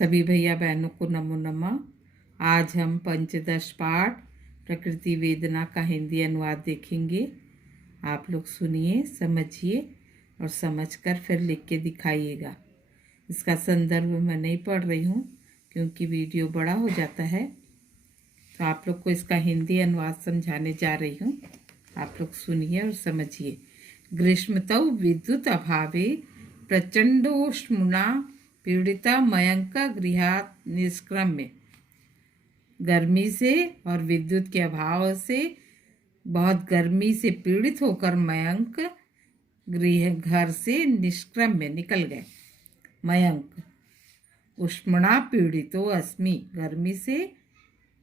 सभी भैया बहनों को नमो नमः। आज हम पंचदश पाठ प्रकृति वेदना का हिंदी अनुवाद देखेंगे। आप लोग सुनिए, समझिए और समझकर फिर लिख के दिखाइएगा। इसका संदर्भ मैं नहीं पढ़ रही हूँ क्योंकि वीडियो बड़ा हो जाता है, तो आप लोग को इसका हिंदी अनुवाद समझाने जा रही हूँ। आप लोग सुनिए और समझिए। ग्रीष्मतौ विद्युत अभावे प्रचंडोष्मुना पीड़िता मयंका गृहात् निष्क्रम्य। गर्मी से और विद्युत के अभाव से बहुत गर्मी से पीड़ित होकर मयंक घर से निष्क्रम्य निकल गए। मयंक उष्मणा पीड़ितो अस्मि, गर्मी से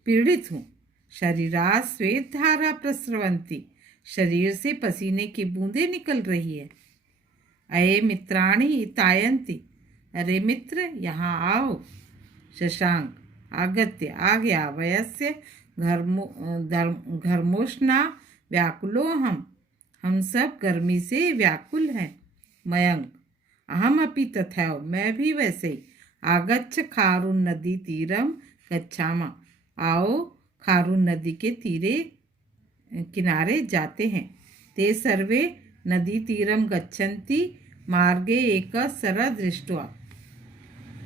पीड़ित हूँ। शरीरात् श्वेत धारा प्रस्रवंती, शरीर से पसीने की बूंदें निकल रही है। अये मित्राणि हितायन्ति, अरे मित्र यहाँ आओ। शशांक आगत्य आ गया। वयस्य घर्मोष्णा व्याकुलो हम सब गर्मी से व्याकुल हैं। मयंक अहम अपि तथैव, मैं भी वैसे ही। आगच्छ खारुन नदी तीरम गच्छामा, आओ खारुन नदी के किनारे जाते हैं। ते सर्वे नदी तीरम गच्छन्ति मार्गे एक सर दृष्ट्वा,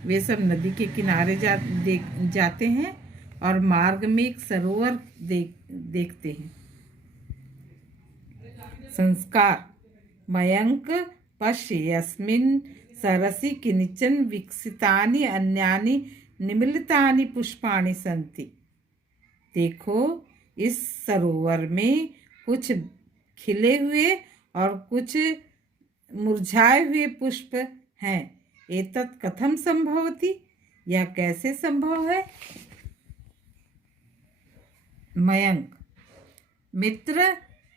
वे सब नदी के किनारे जाते हैं और मार्ग में एक सरोवर देखते हैं। संस्कार मयंक पश्य यस्मिन् सरसि किंचन विकसितानि अन्यानि निमिलितानि पुष्पाणि सन्ति। देखो, इस सरोवर में कुछ खिले हुए और कुछ मुरझाए हुए पुष्प हैं। एतत् कथम संभवति, यह कैसे संभव है? मयंक मित्र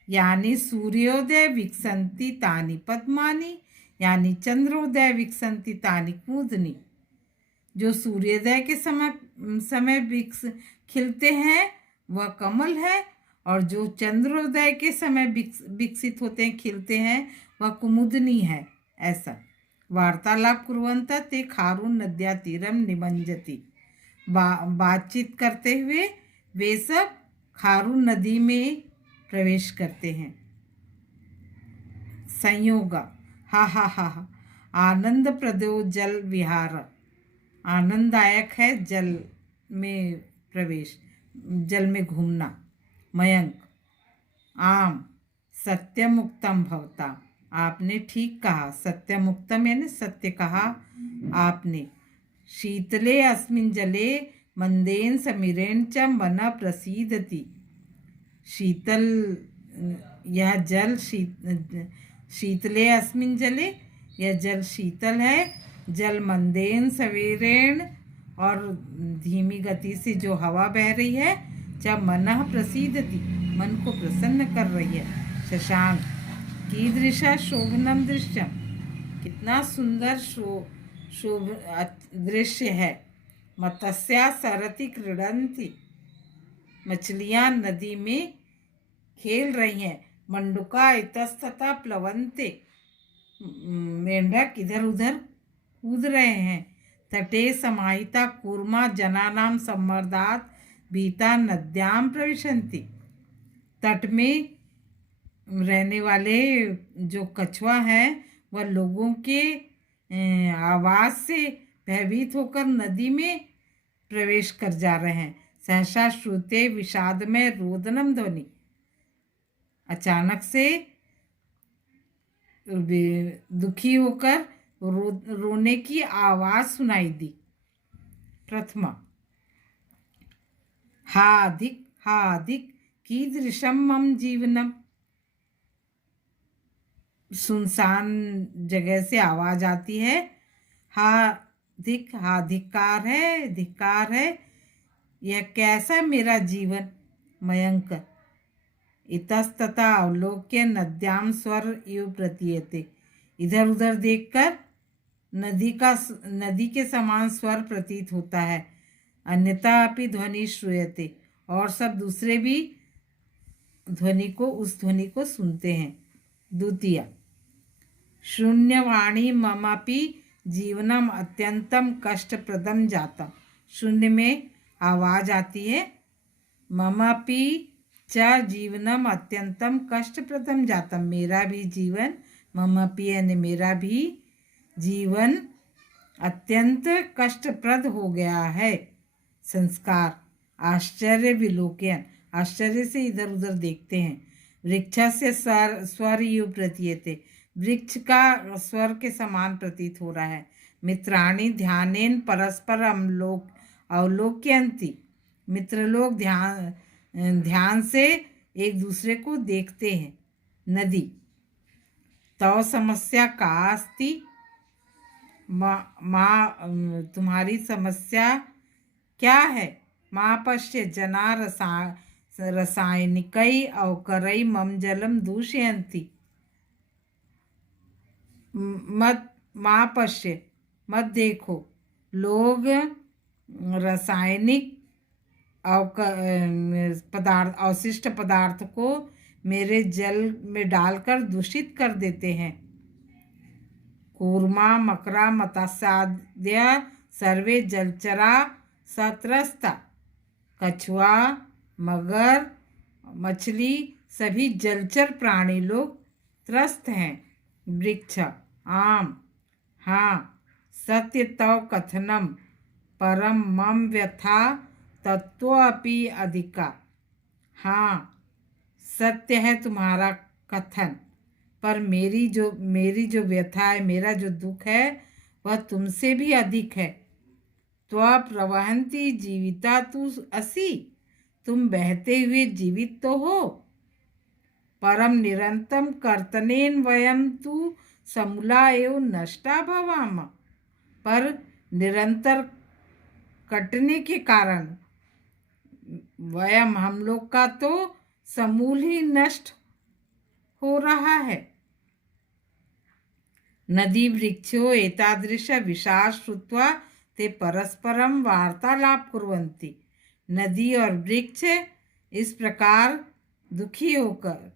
यानी सूर्योदय विकसन्ति तानि पद्मानि, यानी चंद्रोदय विकसन्ति तानि कूदनी। जो सूर्योदय के समय खिलते हैं वह कमल है, और जो चंद्रोदय के समय विकसित होते हैं, खिलते हैं, वह कुमुदनी है। ऐसा वार्तालाप कुर्वन्तः ते खारुन नद्या तीरम निमज्जति, बातचीत करते हुए वे सब खारुन नदी में प्रवेश करते हैं। संयोग हा हा हा हा, आनंद प्रदो जल विहार, आनंददायक है जल में प्रवेश, जल में घूमना। मयंक आम सत्यमुक्तम भवता, आपने ठीक कहा। सत्यमुक्तम यानी सत्य कहा आपने। शीतले अस्मिन् जले मंदेन समीरेण च मनः प्रसीदति, शीतल यह जल शीतले अस्मिन् जले, यह जल शीतल है। जल मंदेन समीरेण, और धीमी गति से जो हवा बह रही है। च मनः प्रसीदति, मन को प्रसन्न कर रही है। शशांक कीदृशा शोभनम दृश्यम, कितना सुंदर शोभ दृश्य है। मत्स्या सरति क्रीडन्ति, मछलियां नदी में खेल रही हैं। मंडुका इतस्ततः प्लवन्ते, मेंढक इधर उधर कूद रहे हैं। तटे समाहिता कूर्मा जनानां सम्मर्दात् भीता नद्यां प्रविशन्ति, तट में रहने वाले जो कछुआ है वह लोगों के आवाज़ से भयभीत होकर नदी में प्रवेश कर जा रहे हैं। सहसा श्रुते विषाद में रोदनम ध्वनि, अचानक से दुखी होकर रोने की आवाज़ सुनाई दी। प्रथमा हा अधिक कीदृशम मम जीवनम, सुनसान जगह से आवाज आती है। धिक्कार है, यह कैसा मेरा जीवन। मयंक इतस्ततः अवलोक्य नद्याम स्वर इव प्रतीयते, इधर उधर देखकर नदी के समान स्वर प्रतीत होता है। अन्यथा अपि ध्वनि श्रूयते, और सब दूसरे भी उस ध्वनि को सुनते हैं। द्वितीय शून्यवाणी ममापि जीवनम अत्यंतम कष्टप्रदम जातम। शून्य में आवाज आती है, ममापि च जीवनम अत्यंतम कष्टप्रदम जातम, मेरा भी जीवन, ममापि यानी मेरा भी जीवन अत्यंत कष्टप्रद हो गया है। संस्कार आश्चर्य विलोकन, आश्चर्य से इधर उधर देखते हैं। वृक्ष से स्वर यु प्रतीयते, वृक्ष का स्वर के समान प्रतीत हो रहा है। मित्राणि ध्यानेन परस्पर अवलोक्यन्ति, मित्र लोग ध्यान से एक दूसरे को देखते हैं। नदी तव समस्या का अस्ति, माँ तुम्हारी समस्या क्या है। माँ पश्य जना रसायनिकै अवकरै मम जलम दूषयन्ति, मत माँ पश्य मत देखो, लोग रासायनिक अवशिष्ट पदार्थ को मेरे जल में डालकर दूषित कर देते हैं। कूर्मा मकरा मत्स्याद्य सर्वे जलचरा सत्रस्ता, कछुआ मगर मछली सभी जलचर प्राणी लोग त्रस्त हैं। वृक्ष आम, हाँ सत्य तव कथनम परम मम व्यथा तत्वपि अधिका, हाँ सत्य है तुम्हारा कथन, पर मेरी जो व्यथा है, मेरा जो दुख है वह तुमसे भी अधिक है। त्वा प्रवहन्ति जीविता तु असि, तुम बहते हुए जीवित तो हो। परम निरंतम कर्तनेन वयम तु समूला एव नष्टा भवाम, पर निरंतर कटने के कारण वयम हम लोग का तो समूल ही नष्ट हो रहा है। नदी वृक्षो एतादृश विशाल श्रुत्वा ते परस्परम वार्तालाप कुर्वन्ति, नदी और वृक्ष इस प्रकार दुखी होकर,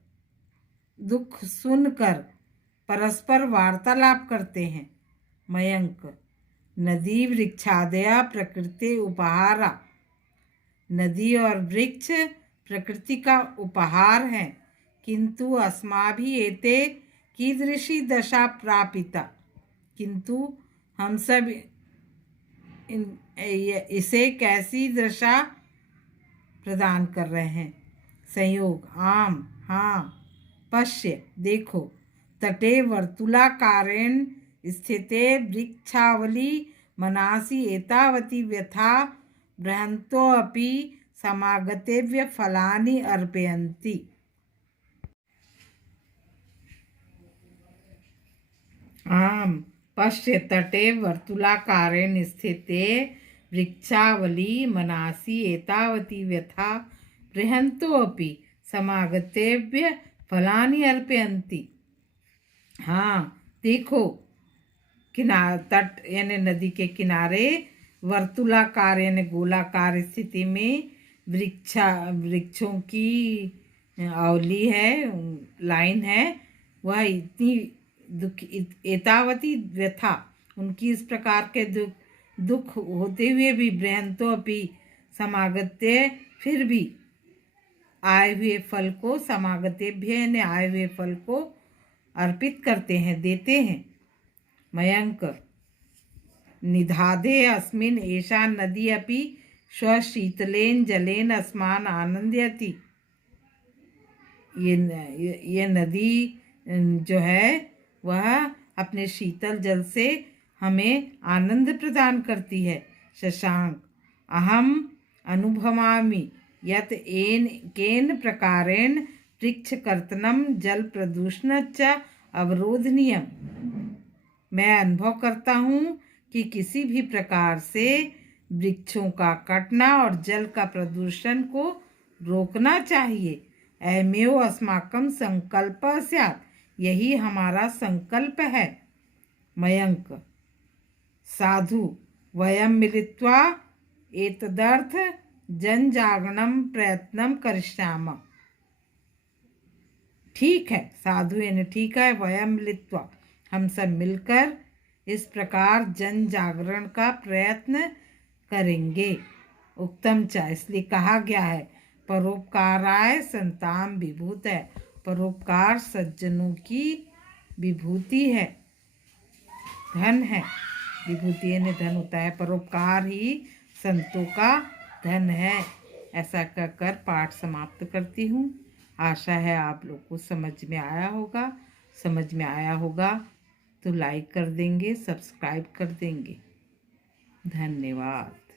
दुख सुनकर परस्पर वार्तालाप करते हैं। मयंक नदी वृक्षादया प्रकृति उपहारा, नदी और वृक्ष प्रकृति का उपहार है, किंतु अस्माभि एते कीदृशी दशा प्रापिता, किंतु हम सब इसे कैसी दशा प्रदान कर रहे हैं। संयोग आम, हाँ पश्य देखो, तटे वर्तुलाकारेण स्थिते वृक्षावली मनासि एतावती व्यथा बृहन्तोऽपि समागतेभ्य फलानि अर्पयन्ति। आम पश्य तटे वर्तुलाकारेण स्थिते वृक्षावली मनासि एतावती व्यथा बृहन्तोऽपि समागतेभ्य फलानि अर्पयन्ति। हाँ देखो, तट यानी नदी के किनारे वर्तुलाकार यानी गोलाकार स्थिति में वृक्षों की अवली है, लाइन है, वह इतनी दुख एतावती व्यथा, उनकी इस प्रकार के दुख होते हुए भी बृहंतो अपि समागत्य, फिर भी आए हुए फल को समागतेभ्य ने आए हुए फल को अर्पित करते हैं, देते हैं। मयंक निधाधे अस्मिन् एषा नदी अपि स्वशीतलेन जलेन अस्मान् आनंदयति, ये नदी जो है वह अपने शीतल जल से हमें आनंद प्रदान करती है। शशांक अहम अनुभवामि यत् केन प्रकारेण वृक्ष कर्तनम जल प्रदूषणच्च अवरोधनीयम, मैं अनुभव करता हूँ कि किसी भी प्रकार से वृक्षों का कटना और जल का प्रदूषण को रोकना चाहिए। अयमेव अस्माकं संकल्प स्यात्, यही हमारा संकल्प है। मयंक साधु वयम मिलित्वा एतदर्थ जनजागरणं प्रयत्नं करिष्यामः। ठीक है, साधु यानी ठीक है, वयम मिलित्वा हम सब मिलकर इस प्रकार जन जागरण का प्रयत्न करेंगे। उत्तम च इसलिए कहा गया है परोपकाराय संताम विभूत है। परोपकार सज्जनों की विभूति है, धन है। विभूति यानी धन होता है, परोपकार ही संतों का धन है। ऐसा कहकर पाठ समाप्त करती हूँ। आशा है आप लोग को समझ में आया होगा तो लाइक कर देंगे, सब्सक्राइब कर देंगे। धन्यवाद।